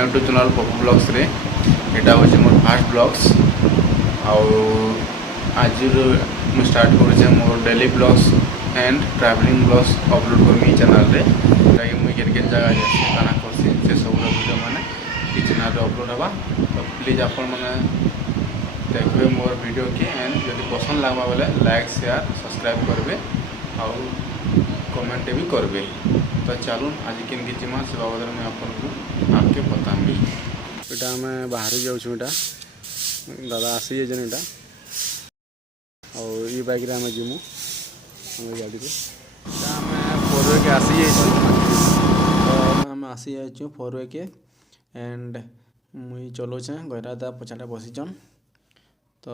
YouTube channel Pappu blogs रे एटा होचे more first blogs आज मुझे स्टार्ट करुचे more daily blogs and travelling blogs upload करमी चैनल रे ताकि मुझे केन जगह जासी काना करसी से सब वीडियो माने ई चैनल रे अपलोड हवा। तो प्लीज आपण माने देखबे मोर वीडियो के एंड यदि पसंद लागबा बोले लाइक शेयर सब्सक्राइब करबे और कमेंट भी करबे। तो चलूँ आज किन जिमा से बाबद में आपके बतामी। इटा मैं बाहर जाऊँ दादा आसी जाइन इटा और ये बाइक रे आमे जिमु गाड़ी रे फोर वे के आसी तो आम आसी जाइए फोर वे के एंड मुई चलाऊे गहरा पछाटा बसीचन। तो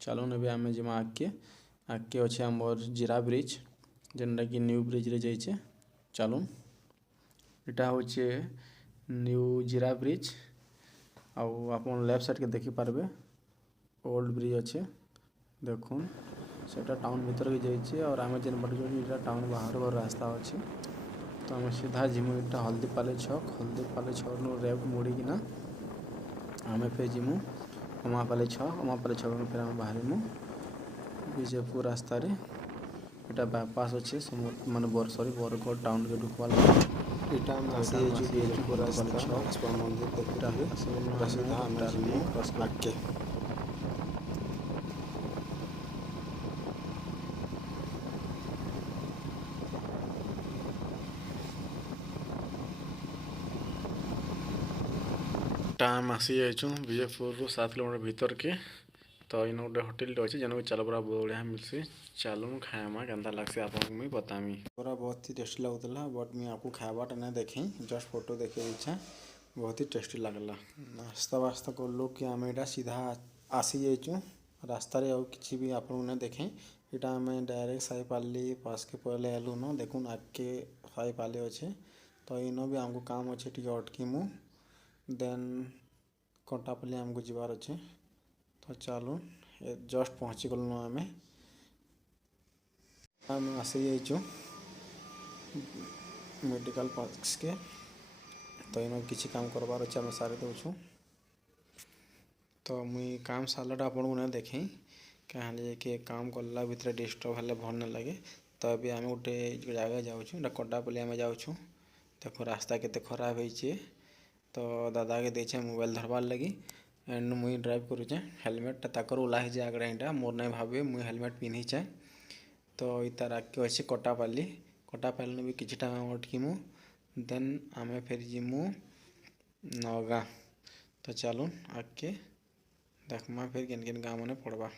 चलो ने आम जिमा आगे अच्छे आमर जीरा ब्रिज जेनटा कि न्यू ब्रिज रे जाइए। चलो इटा हूँ न्यू जीरा ब्रिज आउ आप लेफ्ट साइड के देखी पारबे ओल्ड ब्रिज अच्छे देखुन सेटा टाउन भीतर भी जाइए और आम जेन बाटे जो टाउन बाहर रास्ता अच्छे। तो आम सीधा जिमु इटा हल्दीपाली छक नु रेप मुड़ीकिना आम फिर जिमु उमापाली छक फिर आम बाहरमु विजयपुर रास्ता रे इटा बाईपास अच्छे माने बरगढ़ टाउन के ढुकवा इटा हम आसी विजयपुर रास्ता मंदिर देखता है सीधा हम आगे टाइम आसी जाइछुं विजयपुर 7 किलोमीटर भीतर के। तो इन गोटे होटेल अच्छे जेन को चाल बरा बढ़िया मिलसी चलूँ खाएमा केन्ता लगसी आपको मुझे बतामी। बरा बहुत ही टेस्टी लगुला बट मुझे आपको खावाटा नहीं देखें जस्ट फोटो देखे इच्छा बहुत ही टेस्टी लगला। नास्ता वास्ता कर लो कि आम यहाँ सीधा आसी जाइछुं रास्ता रे और किसी भी आपको नहीं देखें इटा आम डायरेक्ट साईपाली पास के पहले आलू न देखुन आगे साईपाली अच्छे। तो इन भी आमको काम अच्छे टी अटकीमु देन कंटापल्ली आमको जीवार अच्छे। तो चलो जस्ट पहुँची गलु आम आसी जाइछुं मेडिकल पार्क्स के। तो इन किसी काम करबार अच्छे आम सारी दौछुं। तो मुई काम साराटा आपन को नहीं देखें कहीं कि काम कला भितर डिस्टर्ब हेल्ले भल नहीं लगे। तो अभी आम गोटे जगह जाऊँ कंटापल्ली आम जाऊँ देखो रास्ता केते खराब है। तो दादा के देछे मोबाइल धरबार लगी एंड मुई ड्राइव करुचे हेलमेट ताकर ओला ही आगे यहाँ मोर नहीं भावे मुई हेलमेट पिंधिचे। तो इतार आगे अच्छे कटापाली भी किसी टाइम अटकीमु देन आम फिर जिमु नगा। तो चलूँ आगे देखमा फिर केन केन गाँव मैंने पड़वा।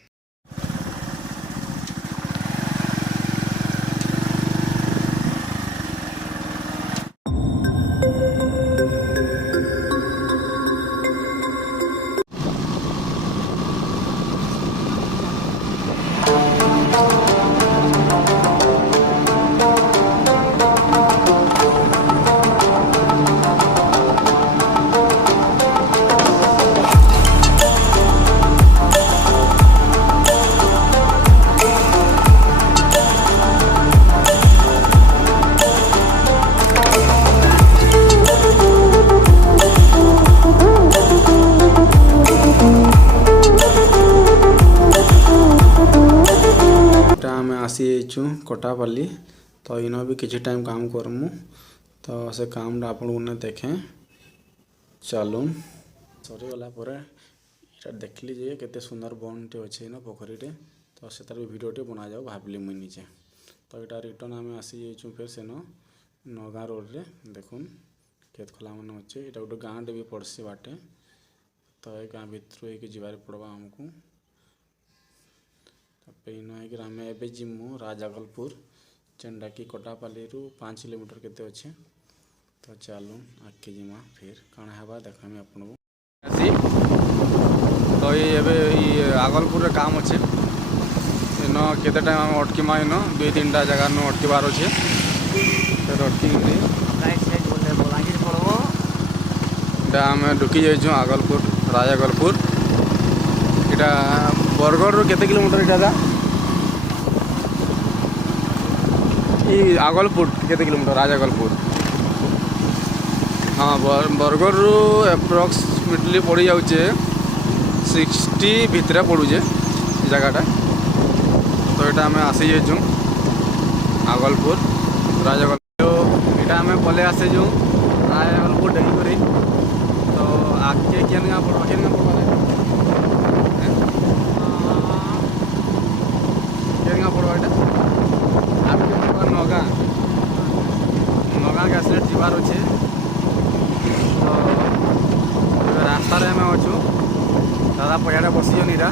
आसी जाइछुं कटापाली। तो इन भी किसी टाइम काम करमु तो से काम आपन को देखें चलूँ सरीगला देखली जे केते सुंदर बनटे अच्छे ना पोखरी टे। तो से तार भी भिडियोटे बना जाओ भाविली मुई निजे। तो यहाँ रिटर्न आम आसी जाइछुं फिर से नगा रोड रे देखुन खेत खोला मन अच्छे यहाँ गोटे गाँव भी पड़सी बाटे। तो ये गाँव भितर एक जीवार पड़वा आमको। तापर आम एवं जिमु राजागलपुर जेनटा कि कटापाली 5 किलोमीटर केते अच्छे। तो चलूँ आगे जिमा फिर कण है देखामी आपन को। तो ये आगलपुर काम अच्छे इन केते टाइम आम अटकीमा इन 2-3टा जगह न अटकबार अच्छे फिर आम ढुकी जाइछुं आगलपुर राजागलपुर। इटा बरगढ़ केते किलोमीटर इटा आगलपुर केते किलोमीटर राजागलपुर हाँ बरगढ़ रु एप्रोक्सीमेटली पड़ जाऊे 60 भितर पड़ूचे जगहटा। तो यहाँ आम आसी जाइछुँ आगलपुर राजगल यहाँ आम पले आसीचु राजगलपुर डेली। तो आगे केन गाँ पड़वा केन गाँ पड़वा केन गाँ पड़वा यहाँ आगे पड़वा नगाँ नगाँ गैसलेट जीवार अच्छे। तो रास्तार आम अच्छु दादा पड़े बसीन इरा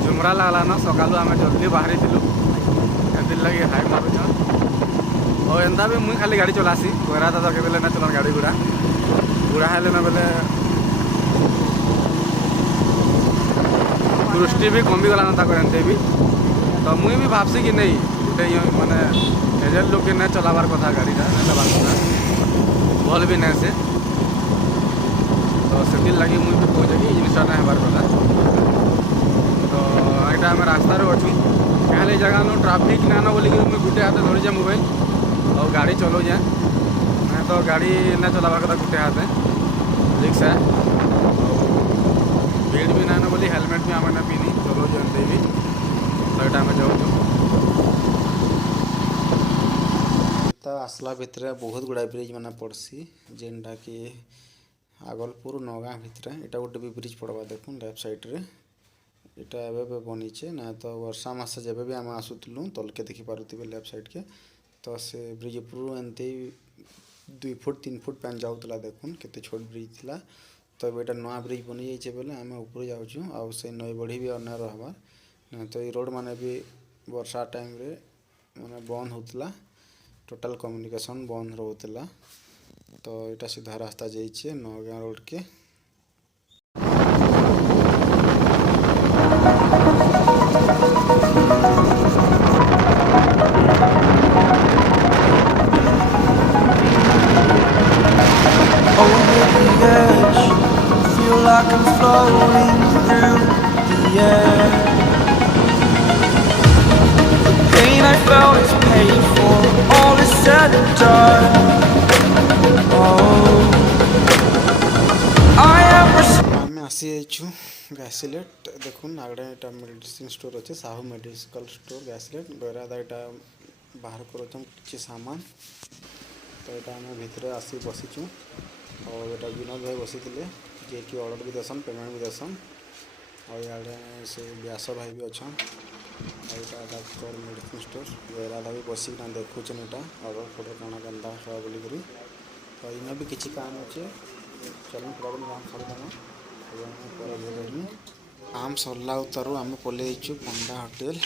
झुमरा लगला न सका आम जल्दी बाहरी एमती लगे हाई मारुछ। और एंता भी मुई खाली गाड़ी चलासी कोरा दादा के ना चलान गाड़ी गुड़ा बुढ़ा हेले ना बेले दृष्टि भी कमी गला ना एनते भी। तो मुई भी भावसी कि नहीं गोटे माने एजेड लोग के नहीं चलाबार कथा गाड़ीटा नहीं चलाबार कथा भल भी नहीं से। तो से लगे मुई भी कहे कि जिनसा नहीं हबार कथा। तो यहाँ आम रास्तार अच्छू क्या जगह नो ट्राफिक ना न बोलिक मुझे गुटे हाथ धरी जाए मोबाइल और गाड़ी चलो जाए नहीं तो गाड़ी नहीं चलाबार कथा गुटे हाथ रिक्स है। भीड़ भी ना न बोली हेलमेट भी आम ना पिनी चलो जानते भी। तो यहाँ आम जाऊँ तो आसला भितर बहुत गुड़ा ब्रिज मैंने पड़सी जेनटा कि आगलपुर नगाँ भितर यहाँ गोटे भी ब्रिज पड़वा देखुन लेफ्ट साइड्रे यहाँ एवं बनीचे ना। तो वर्षा मास जब भी आम आसुलु तलके देखिपे लेफ्ट साइड के तो से ब्रिज उपरू एमती 2 फुट 3 फुट पैन जाऊला देखुन केते छोट ब्रिज थिला। तो ये नया ब्रिज बनी जाइए बोले आम ऊपर जाऊँ आउ से नई बढ़ी भी अन्य रहबार ना। तो ये रोड माने भी वर्षा टाइम रे माने बंद होता टोटल कम्युनिकेशन बंद रोला। तो यहाँ सीधा रास्ता जाइए नगाँ रोड के। Like I'm floating through the air. The pain I felt is paid for, all is said and done. Oh, I am आसी जाइछु गैसलेट देखुन आगे यहाँ मेडिसिन स्टोर अच्छे साहू मेडिकल स्टोर गैसलेट गैरादा यहाँ बाहर कर सामान। तो यहाँ आम भितर आसी बसीचु और यहाँ विनोद भाई बसी जे कि ऑर्डर भी देसन पेमेंट भी देसन। और इे से व्यास भाई भी अच्छा यहाँ डॉक्टर मेडिसिन स्टोर गैरादा भी बसिक देखुचन यहाँ ऑर्डर फोटो काना गंदा खा बोलिक। तो इन्हें भी किसी काम अच्छे चलो प्रॉब्लम काम सर आम सरला उतारू आम पलि पंडा होटेल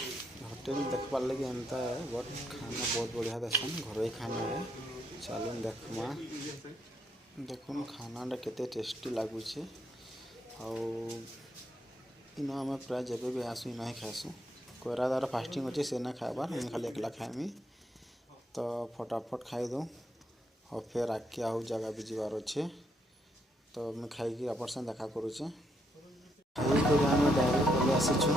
होटेल देखबार लगे एमता है बट खाना बहुत बढ़िया देसन घर खाना है। चलो देखमा देखुन खाना केते टेस्टी लगुचे। इन आम प्राय जब भी आसू इन ही खासू कोरा दार फास्टिंग अच्छे से ना खाबार मुझे खाली एकला खाएमी। तो फटाफट खाई दूँ और फिर आगे आउ जगह भी जीवार अच्छे। तो मैं खाई आप देखा करुचे खाई कर आम डायरेक्ट पलि आसीचु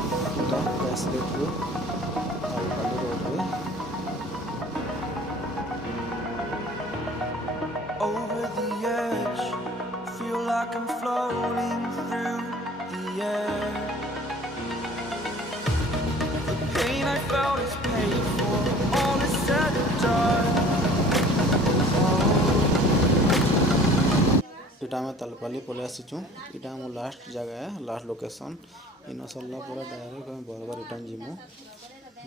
गैसलेट रोड रे। over the edge. Feel like I'm floating through the air. The pain I felt is paid for, all is said and done. यहाँ आम तलपाली पलि आसीचु यहाँ आम लास्ट जगह है लास्ट लोकेशन इन सरला पूरा डायरेक्ट बरगढ़ रिटर्न जीमु।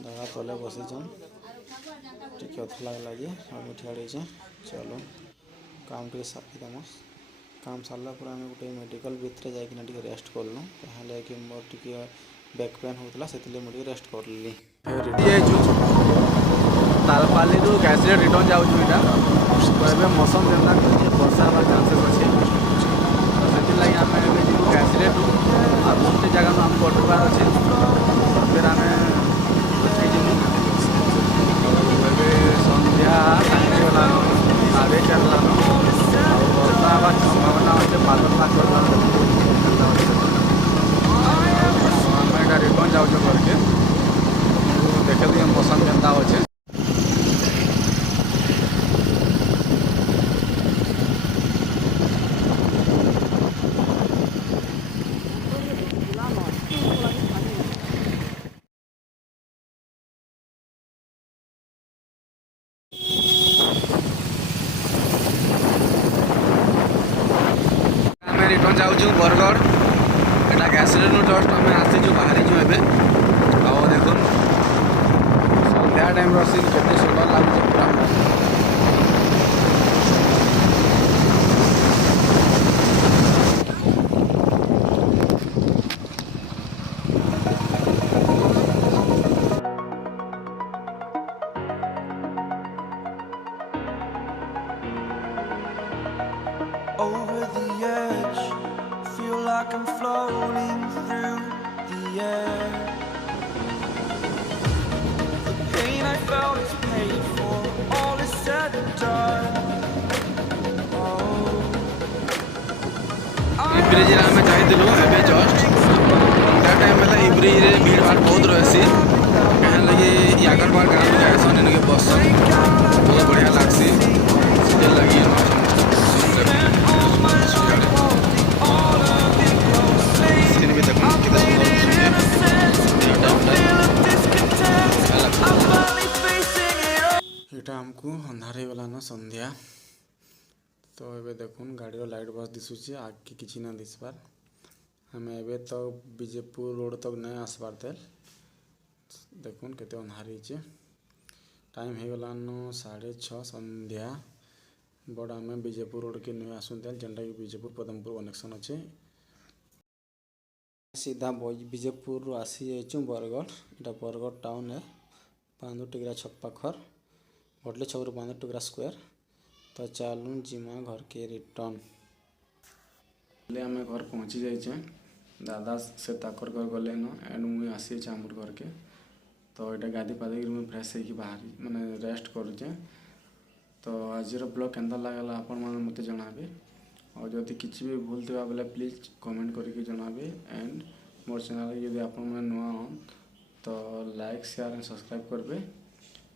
दादा तले बसीचन टी अथला लगे और मिठाई चलो काम टे सारिदेम काम सारा पर आम गोटे मेडिकल भितर जाकि रेस्ट कलु कहे कि मोर टी बैक पेन होता से मुझे रेस्ट करली। तालपाली गैसलेट रिटर्न जाऊँ मौसम जेनता वर्षा हमार चांसेस अच्छे। तो से लगे आम जीव गैसलेट और गोटे जगह आम कटवार अच्छे फिर आम सन्ध्या गला आगे चललान वर्षा हमार संभावना अच्छे बादल पाक आम यहाँ रिटर्न जाऊँ घर के देखे दिए मौसम केन्ता अच्छे। जाऊँ बरगढ़ एटा गैसरेनु जस्ट आम आसीचु बाहरी एबे आओ देखुन संध्या टाइम सीन केते सुंदर लाଗୁଛି पूरा over the edge. Feel like I'm floating through the air. The pain I felt is paid for. All is said and done. E bridge रे हमें जाइदिलु एबे जस्ट ता टाइम में ई ब्रिज रे भीड़ भाड़ बहुत रहसी कहन लगे ई आगर बार गांव में आसन इनके बस बहुत बढ़िया लागसी से लगी सीन भी देखो कितना एटा हमको अंधार हो गला ना संध्या तो एबे देखुन गाड़ी लाइट बस दिशुचे आगे किसी ना दिसबार हमें एबे तो विजयपुर रोड तक नहीं आसबार तेल देखुन केते अंधारी छे टाइम हो गला न 6:30 संध्या बट आम विजयपुर रोड के नहीं आसुन तेल जेनटा कि विजयपुर पदमपुर कनेक्शन अच्छे सीधा विजयपुर आसी जाइए बरगढ़ इटा बरगढ़ टाउन है बांदु टिगरा छक पाखर भटले छक बांदु टिगरा स्क्वायर तो चलू जिमा घर के रिटर्न आम घर पहुँची जाइए दादा से ताकर घर गले न एंड मुई आसी आमर घर के तो ये गाधी पादी मुझे फ्रेश होगी बाहर माने रेस्ट करुचे तो आज ब्लॉग केंदा लागला आपण माने मते जणाबे और जदि किसी भी भूल थिबा बेले प्लीज कमेंट करके जणाबे एंड मोर चैनल यदि आपण माने नुआ हन तो लाइक शेयर एंड सब्सक्राइब करबे।